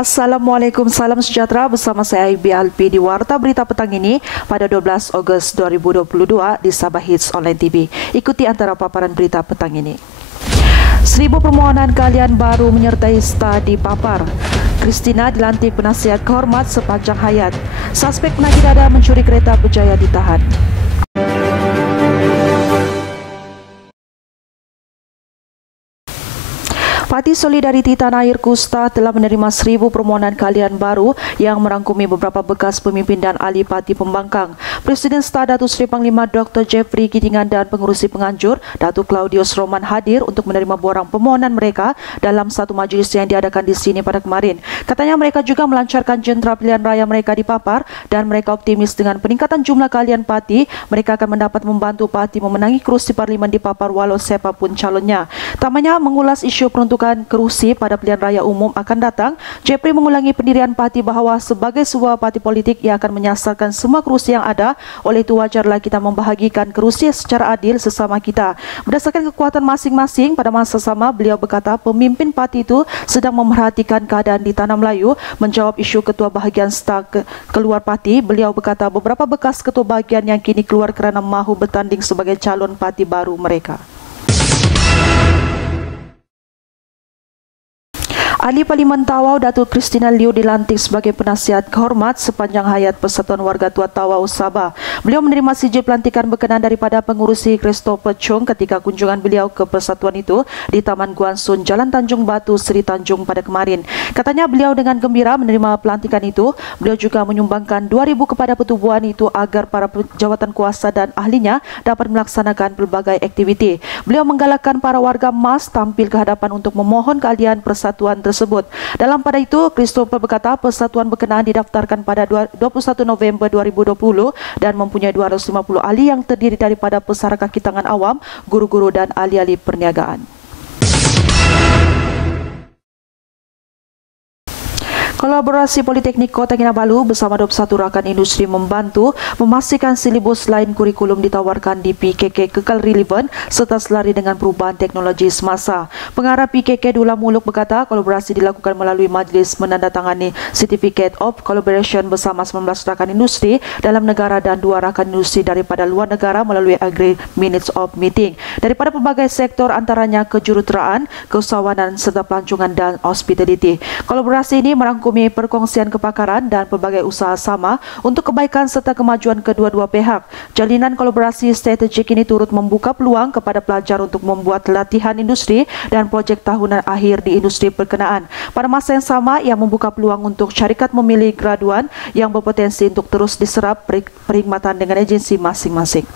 Assalamualaikum, salam sejahtera, bersama saya Ibi Alpi di Warta Berita Petang ini pada 12 Ogos 2022 di Sabah Hits Online TV. Ikuti antara paparan berita petang ini. 1000 permohonan kalian baru menyertai sta di papar. Christina dilantik penasihat kehormat sepanjang hayat. Suspek penagih dada mencuri kereta berjaya ditahan. Parti Solidariti Tanah Air Kusta telah menerima 1000 permohonan kalian baru yang merangkumi beberapa bekas pemimpin dan ahli parti pembangkang. Presiden STA Datuk Seri Panglima Dr. Jeffrey Gitingan dan pengurusi penganjur Datuk Claudius Roman hadir untuk menerima borang permohonan mereka dalam satu majlis yang diadakan di sini pada kemarin. Katanya mereka juga melancarkan jentera pilihan raya mereka di papar dan mereka optimis dengan peningkatan jumlah kalian parti, mereka akan mendapat membantu parti memenangi kerusi parlimen di papar walau siapapun calonnya. Tamanya mengulas isu peruntukan kerusi pada pilihan raya umum akan datang, Jeffrey mengulangi pendirian parti bahawa sebagai sebuah parti politik ia akan menyasarkan semua kerusi yang ada, oleh itu wajarlah kita membahagikan kerusi secara adil sesama kita. Berdasarkan kekuatan masing-masing, pada masa sama beliau berkata pemimpin parti itu sedang memerhatikan keadaan di Tanah Melayu. Menjawab isu ketua bahagian STA keluar parti, beliau berkata beberapa bekas ketua bahagian yang kini keluar kerana mahu bertanding sebagai calon parti baru mereka. Ahli Parlimen Tawau Datuk Christina Liu dilantik sebagai penasihat kehormat sepanjang hayat Persatuan Warga Tua Tawau Sabah. Beliau menerima sijil pelantikan berkenan daripada pengurusi Christopher Chung ketika kunjungan beliau ke persatuan itu di Taman Guan Sun, Jalan Tanjung Batu, Seri Tanjung pada kemarin. Katanya beliau dengan gembira menerima pelantikan itu. Beliau juga menyumbangkan 2,000 kepada pertubuhan itu agar para jawatan kuasa dan ahlinya dapat melaksanakan pelbagai aktiviti. Beliau menggalakkan para warga MAS tampil ke hadapan untuk memohon keahlian persatuan tersebut. Dalam pada itu, Christopher berkata persatuan berkenaan didaftarkan pada 21 November 2020 dan mempunyai 250 ahli yang terdiri daripada pesara kaki tangan awam, guru-guru dan ahli-ahli perniagaan. Kolaborasi Politeknik Kota Kinabalu bersama 21 rakan industri membantu memastikan silibus lain kurikulum ditawarkan di PKK kekal relevan serta selari dengan perubahan teknologi semasa. Pengarah PKK Dula Muluk berkata kolaborasi dilakukan melalui majlis menandatangani Certificate of Collaboration bersama 19 rakan industri dalam negara dan 2 rakan industri daripada luar negara melalui Agreed Minutes of Meeting daripada pelbagai sektor antaranya kejuruteraan, keusahawanan serta pelancongan dan hospitality. Kolaborasi ini merangkumi perkongsian kepakaran dan pelbagai usaha sama untuk kebaikan serta kemajuan kedua-dua pihak. Jalinan kolaborasi strategik ini turut membuka peluang kepada pelajar untuk membuat latihan industri dan projek tahunan akhir di industri berkenaan. Pada masa yang sama, ia membuka peluang untuk syarikat memilih graduan yang berpotensi untuk terus diserap perkhidmatan dengan agensi masing-masing.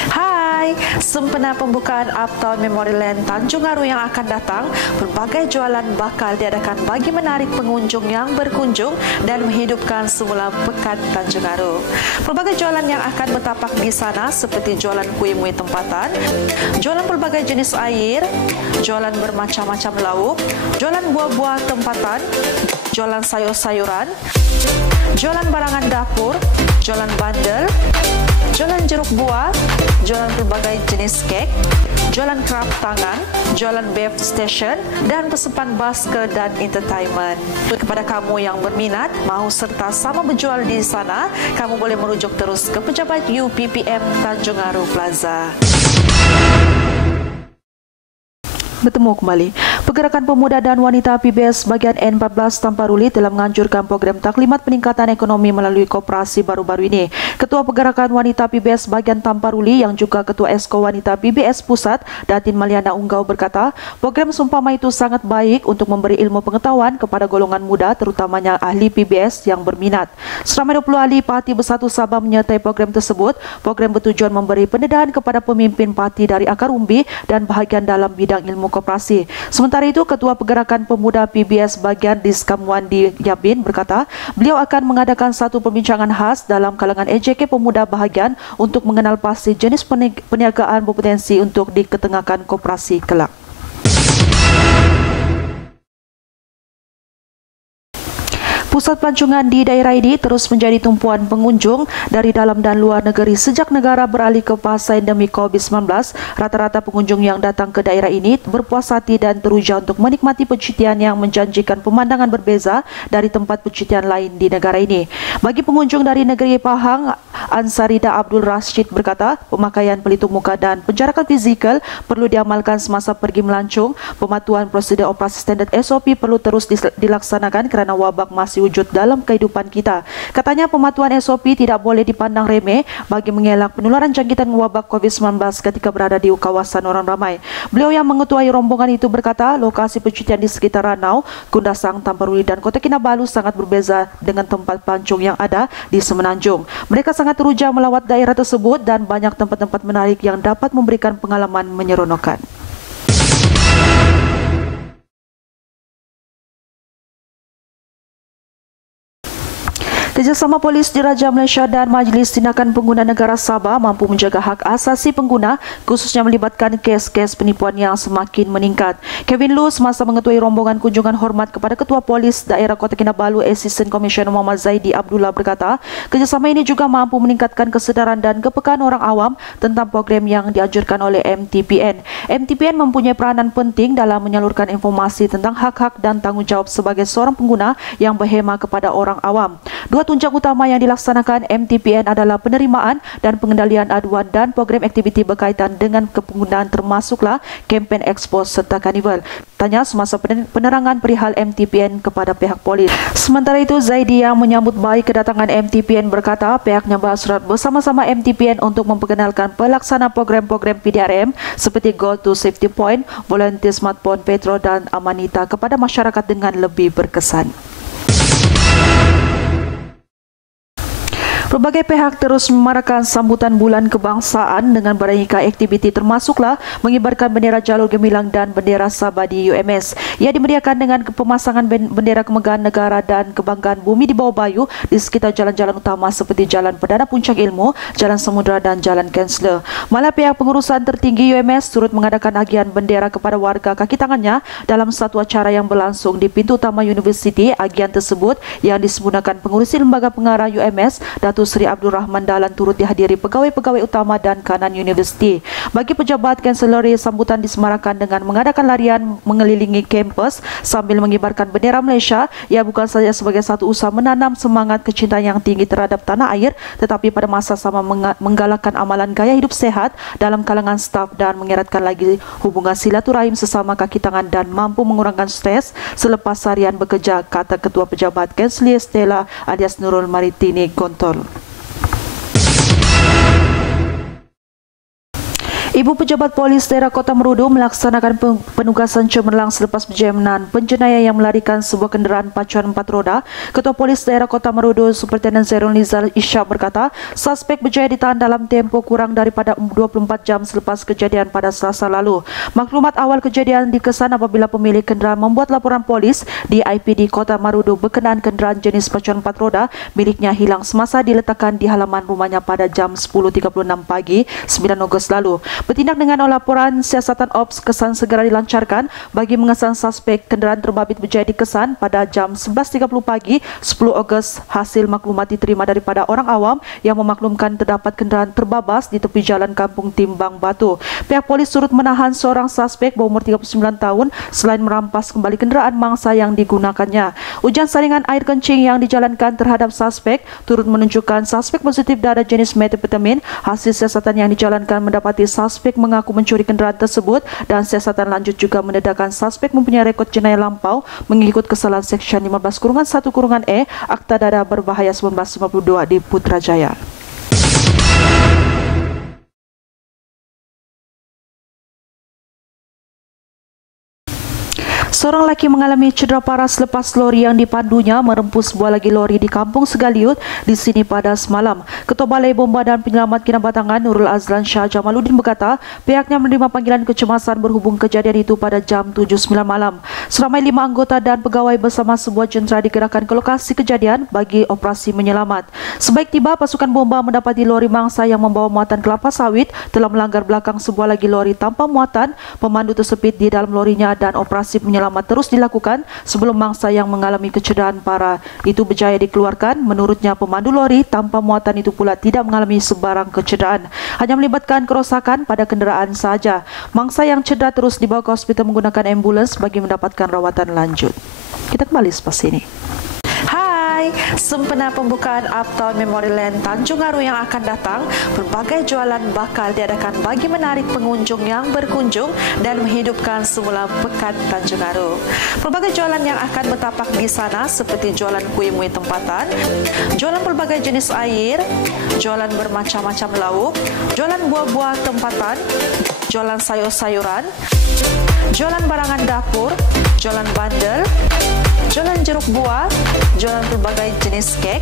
Hai, sempena pembukaan Uptown Memorial Land Tanjung Aru yang akan datang, berbagai jualan bakal diadakan bagi menarik pengunjung yang berkunjung dan menghidupkan semula pekan Tanjung Aru. Pelbagai jualan yang akan bertapak di sana seperti jualan kuih-muih tempatan, jualan pelbagai jenis air, jualan bermacam-macam lauk, jualan buah-buah tempatan, jualan sayur-sayuran, jualan barangan dapur, jualan bandel, jualan jeruk buah, jualan pelbagai jenis kek, jualan craft tangan, jualan bev station dan persembahan basker dan entertainment. Kepada kamu yang berminat mahu serta sama berjual di sana, kamu boleh merujuk terus ke pejabat UPPM Tanjung Aru Plaza. Bertemu kembali. Pergerakan Pemuda dan Wanita PBS bahagian N14 Tamparuli telah menganjurkan program taklimat peningkatan ekonomi melalui koperasi baru-baru ini. Ketua Pergerakan Wanita PBS bahagian Tamparuli yang juga Ketua Esko Wanita PBS Pusat, Datin Maliana Unggau berkata, program seumpama itu sangat baik untuk memberi ilmu pengetahuan kepada golongan muda terutamanya ahli PBS yang berminat. Seramai 20 ahli Parti Bersatu Sabah menyertai program tersebut. Program bertujuan memberi pendedahan kepada pemimpin parti dari akar umbi dan bahagian dalam bidang ilmu koperasi. Sementara itu, Ketua Pergerakan Pemuda PBS bahagian Diskamwandi Yabin berkata, beliau akan mengadakan satu perbincangan khas dalam kalangan EJK Pemuda bahagian untuk mengenal pasti jenis perniagaan berpotensi untuk diketengahkan koperasi kelak. Pusat pelancongan di daerah ini terus menjadi tumpuan pengunjung dari dalam dan luar negeri sejak negara beralih ke fase endemi COVID-19. Rata-rata pengunjung yang datang ke daerah ini berpuas hati dan teruja untuk menikmati percutian yang menjanjikan pemandangan berbeza dari tempat percutian lain di negara ini. Bagi pengunjung dari negeri Pahang, Ansarida Abdul Rashid berkata, pemakaian pelitup muka dan penjarakan fizikal perlu diamalkan semasa pergi melancong. Pematuhan prosedur operasi standard SOP perlu terus dilaksanakan kerana wabak masih wujud dalam kehidupan kita. Katanya pematuhan SOP tidak boleh dipandang remeh bagi mengelak penularan jangkitan wabak COVID-19 ketika berada di kawasan orang ramai. Beliau yang mengetuai rombongan itu berkata, lokasi percutian di sekitar Ranau, Kundasang, Tamparuli dan Kota Kinabalu sangat berbeza dengan tempat pelancong yang ada di Semenanjung. Mereka sangat teruja melawat daerah tersebut dan banyak tempat-tempat menarik yang dapat memberikan pengalaman menyeronokkan. Kerjasama Polis Diraja Malaysia dan Majlis Tindakan Pengguna Negara Sabah mampu menjaga hak asasi pengguna, khususnya melibatkan kes-kes penipuan yang semakin meningkat. Kevin Lu semasa mengetuai rombongan kunjungan hormat kepada Ketua Polis Daerah Kota Kinabalu, Assistant Commissioner Muhammad Zaidi Abdullah berkata, kerjasama ini juga mampu meningkatkan kesedaran dan kepekaan orang awam tentang program yang dianjurkan oleh MTPN. MTPN mempunyai peranan penting dalam menyalurkan informasi tentang hak-hak dan tanggungjawab sebagai seorang pengguna yang berhema kepada orang awam. Dua tunjang utama yang dilaksanakan MTPN adalah penerimaan dan pengendalian aduan dan program aktiviti berkaitan dengan kepenggunaan termasuklah kempen ekspos serta karnival. Tanya semasa penerangan perihal MTPN kepada pihak polis. Sementara itu, Zaidi yang menyambut baik kedatangan MTPN berkata pihaknya bersurat bersama-sama MTPN untuk memperkenalkan pelaksana program-program PDRM seperti Goal to Safety Point, Volunteer Smartphone Petro dan Amanita kepada masyarakat dengan lebih berkesan. Berbagai pihak terus memarakan sambutan bulan kebangsaan dengan beraneka aktiviti termasuklah mengibarkan bendera jalur gemilang dan bendera Sabah di UMS. Ia dimeriahkan dengan pemasangan bendera kemegahan negara dan kebanggaan bumi di bawah bayu di sekitar jalan-jalan utama seperti Jalan Perdana Puncak Ilmu, Jalan Samudra dan Jalan Kansler. Malah pihak pengurusan tertinggi UMS turut mengadakan agihan bendera kepada warga kaki tangannya dalam satu acara yang berlangsung di pintu utama Universiti. Agihan tersebut yang disempurnakan pengurusi lembaga pengarah UMS, Datuk Sri Abdul Rahman Dahlan turut dihadiri pegawai-pegawai utama dan kanan universiti. Bagi pejabat kanseleri, sambutan disemarakan dengan mengadakan larian mengelilingi kampus sambil mengibarkan bendera Malaysia. Ia bukan saja sebagai satu usaha menanam semangat kecintaan yang tinggi terhadap tanah air, tetapi pada masa sama menggalakkan amalan gaya hidup sehat dalam kalangan staf dan mengeratkan lagi hubungan silaturahim sesama kaki tangan dan mampu mengurangkan stres selepas harian bekerja, kata Ketua Pejabat Kanselir Stella alias Nurul Maritini Gontor. Ibu Pejabat Polis Daerah Kota Merudu melaksanakan penugasan cemerlang selepas berjamanan penjenayah yang melarikan sebuah kenderaan pacuan 4 roda. Ketua Polis Daerah Kota Merudu, Superintendent Zairul Nizal Ishak berkata, suspek berjaya ditahan dalam tempoh kurang daripada 24 jam selepas kejadian pada Selasa lalu. Maklumat awal kejadian dikesan apabila pemilik kenderaan membuat laporan polis di IPD Kota Merudu berkenaan kenderaan jenis pacuan 4 roda miliknya hilang semasa diletakkan di halaman rumahnya pada jam 10.36 pagi 9 Ogos lalu. Bertindak dengan laporan siasatan ops, kesan segera dilancarkan bagi mengesan suspek. Kenderaan terbabit berjaya dikesan pada jam 11.30 pagi 10 Ogos. Hasil maklumat diterima daripada orang awam yang memaklumkan terdapat kenderaan terbabas di tepi jalan Kampung Timbang Batu. Pihak polis turut menahan seorang suspek berumur 39 tahun selain merampas kembali kenderaan mangsa yang digunakannya. Ujian saringan air kencing yang dijalankan terhadap suspek turut menunjukkan suspek positif darah jenis methamphetamine. Hasil siasatan yang dijalankan mendapati suspek mengaku mencuri kenderaan tersebut dan siasatan lanjut juga mendedahkan suspek mempunyai rekod jenayah lampau mengikut kesalahan Seksyen 15-1-E Akta Dada Berbahaya 1952 di Putrajaya. Seorang lelaki mengalami cedera parah selepas lori yang dipandunya merempus sebuah lagi lori di Kampung Segaliut di sini pada semalam. Ketua Balai Bomba dan Penyelamat Kinabatangan Nurul Azlan Shah Jamaluddin berkata pihaknya menerima panggilan kecemasan berhubung kejadian itu pada jam 7.09 malam. Seramai 5 anggota dan pegawai bersama sebuah jentera dikerahkan ke lokasi kejadian bagi operasi menyelamat. Sebaik tiba, pasukan bomba mendapati lori mangsa yang membawa muatan kelapa sawit telah melanggar belakang sebuah lagi lori tanpa muatan. Pemandu tersepit di dalam lorinya dan operasi menyelamat amat terus dilakukan sebelum mangsa yang mengalami kecederaan parah itu berjaya dikeluarkan. Menurutnya, pemandu lori tanpa muatan itu pula tidak mengalami sebarang kecederaan, hanya melibatkan kerosakan pada kenderaan saja. Mangsa yang cedera terus dibawa ke hospital menggunakan ambulans bagi mendapatkan rawatan lanjut. Kita kembali selepas ini. Hai, sempena pembukaan Uptown Memory Land Tanjung Aru yang akan datang, berbagai jualan bakal diadakan bagi menarik pengunjung yang berkunjung dan menghidupkan semula pekan Tanjung Aru. Pelbagai jualan yang akan bertapak di sana seperti jualan kuih-muih tempatan, jualan pelbagai jenis air, jualan bermacam-macam lauk, jualan buah-buah tempatan, jualan sayur-sayuran, jualan barangan dapur, jualan bandel, jualan jeruk buah, jualan pelbagai jenis kek,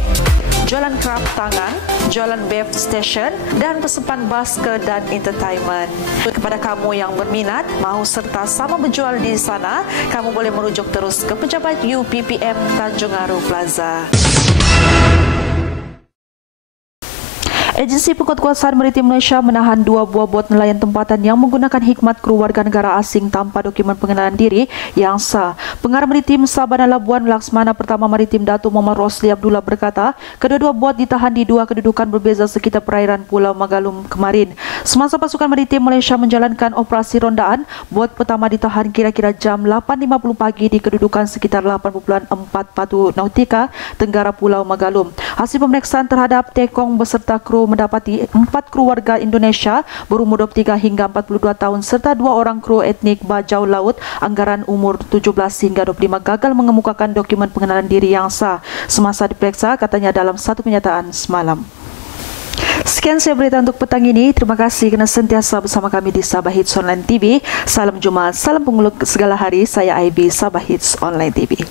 jualan kerap tangan, jualan bev station, dan persembahan basker dan entertainment. Kepada kamu yang berminat, mahu serta sama berjual di sana, kamu boleh merujuk terus ke pejabat UPPM Tanjung Aru Plaza. Agensi Penguatkuasaan Maritim Malaysia menahan 2 buah bot nelayan tempatan yang menggunakan hikmat kru warga negara asing tanpa dokumen pengenalan diri yang sah. Pengarah Maritim Sabah dan Labuan Laksmana Pertama Maritim Datuk Muhammad Rosli Abdullah berkata, kedua-dua bot ditahan di 2 kedudukan berbeza sekitar perairan Pulau Magalum kemarin. Semasa pasukan Maritim Malaysia menjalankan operasi rondaan, bot pertama ditahan kira-kira jam 8.50 pagi di kedudukan sekitar 8.4 Batu Nautika, Tenggara Pulau Magalum. Hasil pemeriksaan terhadap tekong beserta kru mendapati 4 kru warga Indonesia berumur 23 hingga 42 tahun serta 2 orang kru etnik bajau laut anggaran umur 17 hingga 25 gagal mengemukakan dokumen pengenalan diri yang sah semasa diperiksa, katanya dalam satu kenyataan semalam. Sekian saya berita untuk petang ini. Terima kasih kerana sentiasa bersama kami di Sabah Hits Online TV. Salam Jumaat, salam penguluk segala hari. Saya IB Sabah Hits Online TV.